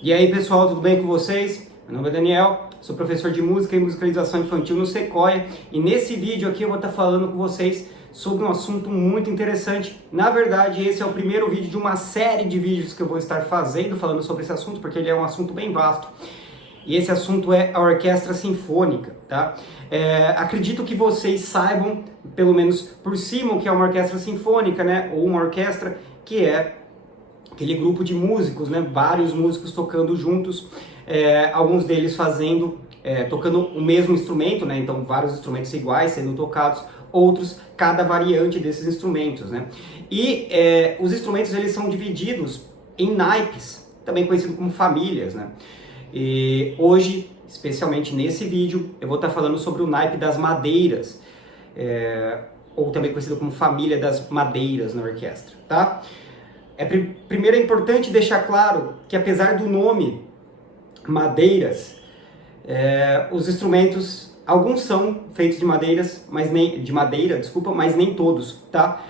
E aí pessoal, tudo bem com vocês? Meu nome é Daniel, sou professor de música e musicalização infantil no Sequoia e nesse vídeo aqui eu vou estar falando com vocês sobre um assunto muito interessante. Na verdade, esse é o primeiro vídeo de uma série de vídeos que eu vou estar fazendo falando sobre esse assunto, porque ele é um assunto bem vasto. E esse assunto é a orquestra sinfônica, tá? Acredito que vocês saibam, pelo menos por cima, o que é uma orquestra sinfônica, né? Ou uma orquestra que é aquele grupo de músicos, né? Vários músicos tocando juntos, alguns deles tocando o mesmo instrumento, né? Então vários instrumentos iguais sendo tocados, outros cada variante desses instrumentos, né? E os instrumentos eles são divididos em naipes, também conhecido como famílias, né? E hoje, especialmente nesse vídeo, eu vou estar falando sobre o naipe das madeiras, ou também conhecido como família das madeiras na orquestra, tá? Primeiro é importante deixar claro que apesar do nome madeiras, os instrumentos, alguns são feitos de madeiras, mas nem todos, tá?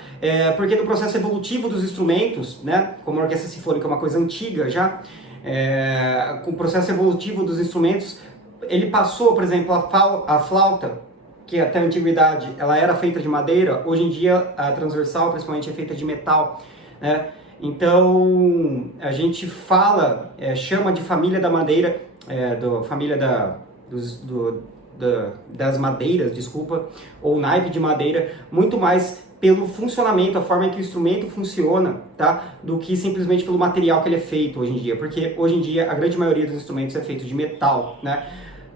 Porque no processo evolutivo dos instrumentos, né, como a orquestra sinfônica é uma coisa antiga já, com o processo evolutivo dos instrumentos, ele passou, por exemplo, a flauta, que até a antiguidade ela era feita de madeira, hoje em dia a transversal principalmente é feita de metal, né? Então a gente chama de família da madeira, das madeiras, desculpa, ou naipe de madeira, muito mais pelo funcionamento, a forma em que o instrumento funciona, tá? Do que simplesmente pelo material que ele é feito hoje em dia, porque hoje em dia a grande maioria dos instrumentos é feito de metal, né?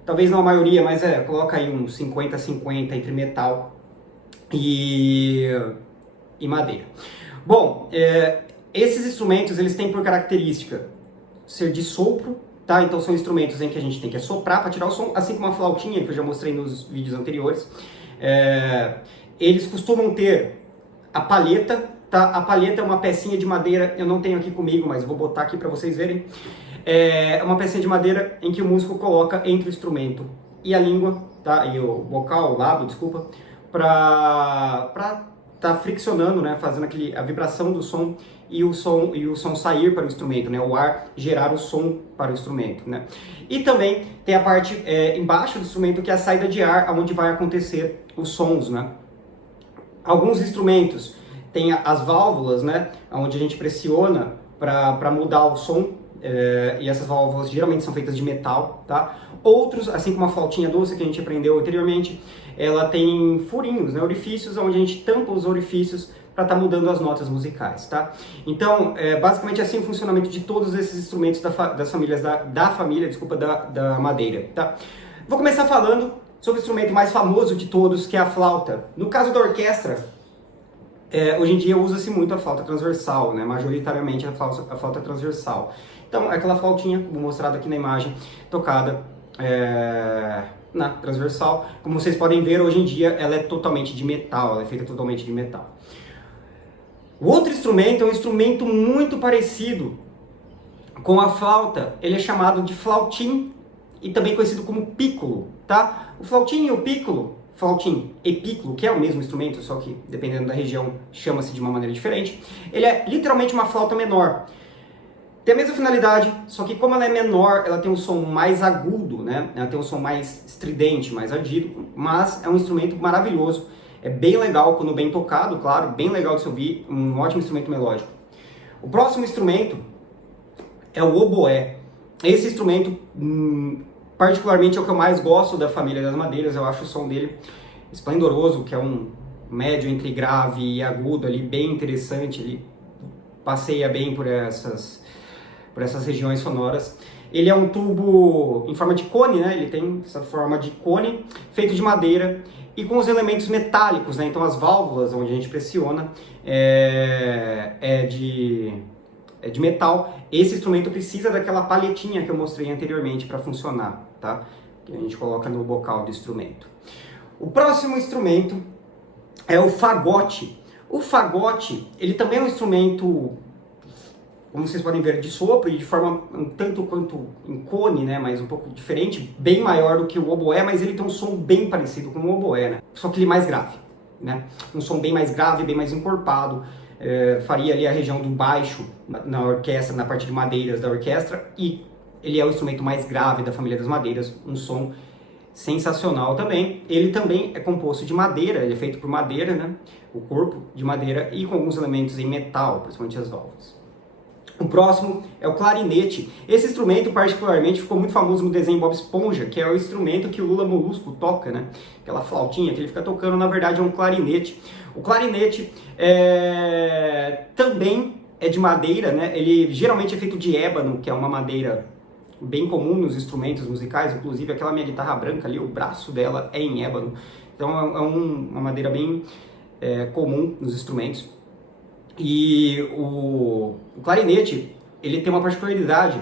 Talvez não a maioria, mas coloca aí uns 50-50 entre metal e madeira. Bom, esses instrumentos eles têm por característica ser de sopro, tá? Então são instrumentos em que a gente tem que assoprar para tirar o som, assim como a flautinha que eu já mostrei nos vídeos anteriores. Eles costumam ter a palheta, tá? A palheta é uma pecinha de madeira, eu não tenho aqui comigo, mas vou botar aqui para vocês verem. É uma pecinha de madeira em que o músico coloca entre o instrumento e a língua, tá? E o bocal, o lábio, desculpa, para tá friccionando, né, fazendo a vibração do som e o som sair para o instrumento, né, o ar gerar o som para o instrumento, né. E também tem a parte embaixo do instrumento que é a saída de ar, onde vai acontecer os sons, né. Alguns instrumentos têm as válvulas, né, onde a gente pressiona para mudar o som, e essas válvulas geralmente são feitas de metal, tá? Outros, assim como a flautinha doce que a gente aprendeu anteriormente, ela tem furinhos, né, orifícios, onde a gente tampa os orifícios para estar mudando as notas musicais, tá? Então, basicamente assim o funcionamento de todos esses instrumentos das famílias da madeira, tá? Vou começar falando sobre o instrumento mais famoso de todos, que é a flauta. No caso da orquestra, hoje em dia usa-se muito a flauta transversal, né? Majoritariamente a flauta transversal. Então, é aquela flautinha, como mostrado aqui na imagem, tocada na transversal. Como vocês podem ver, hoje em dia ela é totalmente de metal, ela é feita totalmente de metal. O outro instrumento é um instrumento muito parecido com a flauta, ele é chamado de flautim e também conhecido como pícolo, tá? O flautim e o pícolo, flautim e pícolo, que é o mesmo instrumento, só que dependendo da região chama-se de uma maneira diferente, ele é literalmente uma flauta menor. Tem a mesma finalidade, só que como ela é menor, ela tem um som mais agudo, né? Ela tem um som mais estridente, mais ardido, mas é um instrumento maravilhoso, é bem legal quando bem tocado, claro, bem legal de se ouvir, um ótimo instrumento melódico. O próximo instrumento é o oboé. Esse instrumento, particularmente, é o que eu mais gosto da família das madeiras, eu acho o som dele esplendoroso, que é um médio entre grave e agudo ali, bem interessante, ele passeia bem por essas regiões sonoras. Ele é um tubo em forma de cone, né? Ele tem essa forma de cone, feito de madeira e com os elementos metálicos, né? Então as válvulas onde a gente pressiona é de metal. Esse instrumento precisa daquela palhetinha que eu mostrei anteriormente para funcionar, tá? Que a gente coloca no bocal do instrumento. O próximo instrumento é o fagote. O fagote, ele também é um instrumento, como vocês podem ver, de sopro e de forma um tanto quanto em cone, né, mas um pouco diferente, bem maior do que o oboé, mas ele tem um som bem parecido com o oboé, né, só que ele é mais grave, né, um som bem mais grave, bem mais encorpado, faria ali a região do baixo na orquestra, na parte de madeiras da orquestra, e ele é o instrumento mais grave da família das madeiras, um som sensacional também. Ele também é composto de madeira, ele é feito por madeira, né? O corpo de madeira e com alguns elementos em metal, principalmente as válvulas. O próximo é o clarinete. Esse instrumento particularmente ficou muito famoso no desenho Bob Esponja, que é o instrumento que o Lula Molusco toca, né? Aquela flautinha que ele fica tocando, na verdade é um clarinete. O clarinete também é de madeira, né? Ele geralmente é feito de ébano, que é uma madeira bem comum nos instrumentos musicais, inclusive aquela minha guitarra branca ali, o braço dela é em ébano. Então é uma madeira bem comum nos instrumentos. E o clarinete, ele tem uma particularidade,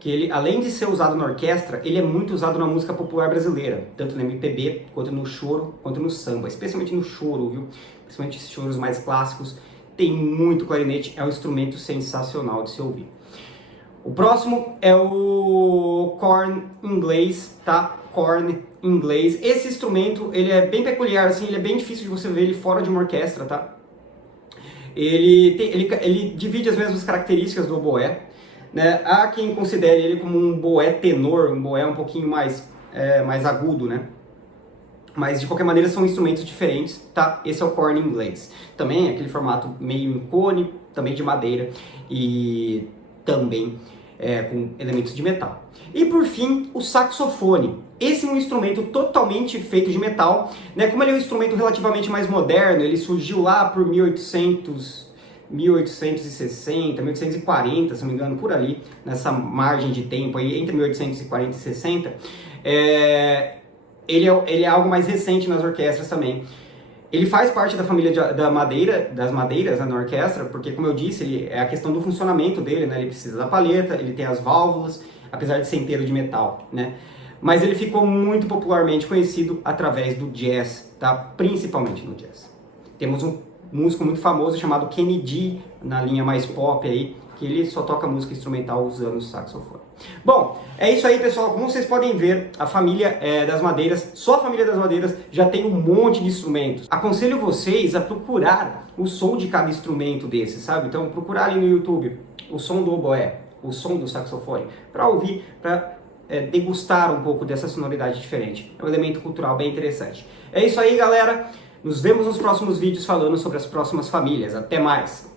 que ele, além de ser usado na orquestra, ele é muito usado na música popular brasileira, tanto no MPB, quanto no choro, quanto no samba, especialmente no choro, viu? Principalmente esses choros mais clássicos, tem muito clarinete, é um instrumento sensacional de se ouvir. O próximo é o corn inglês, tá? Corn inglês. Esse instrumento, ele é bem peculiar, assim, ele é bem difícil de você ver ele fora de uma orquestra, tá? Ele divide as mesmas características do oboé, né? Há quem considere ele como um boé tenor, um boé um pouquinho mais agudo, né? Mas de qualquer maneira são instrumentos diferentes, tá? Esse é o corn inglês. Também é aquele formato meio em cone, também de madeira e também com elementos de metal. E por fim, o saxofone. Esse é um instrumento totalmente feito de metal, né? Como ele é um instrumento relativamente mais moderno, ele surgiu lá por 1860, 1840, se não me engano, por ali, nessa margem de tempo aí, entre 1840 e 60, ele é algo mais recente nas orquestras também. Ele faz parte da família das madeiras, né, na orquestra, porque, como eu disse, é a questão do funcionamento dele, né? Ele precisa da palheta, ele tem as válvulas, apesar de ser inteiro de metal, né? Mas ele ficou muito popularmente conhecido através do jazz, tá? Principalmente no jazz. Temos um músico muito famoso chamado Kenny G, na linha mais pop aí, que ele só toca música instrumental usando o saxofone. Bom, é isso aí, pessoal. Como vocês podem ver, a família das madeiras, só a família das madeiras já tem um monte de instrumentos. Aconselho vocês a procurar o som de cada instrumento desse, sabe? Então, procurar ali no YouTube o som do oboé, o som do saxofone, para ouvir, para degustar um pouco dessa sonoridade diferente. É um elemento cultural bem interessante. É isso aí, galera. Nos vemos nos próximos vídeos falando sobre as próximas famílias. Até mais!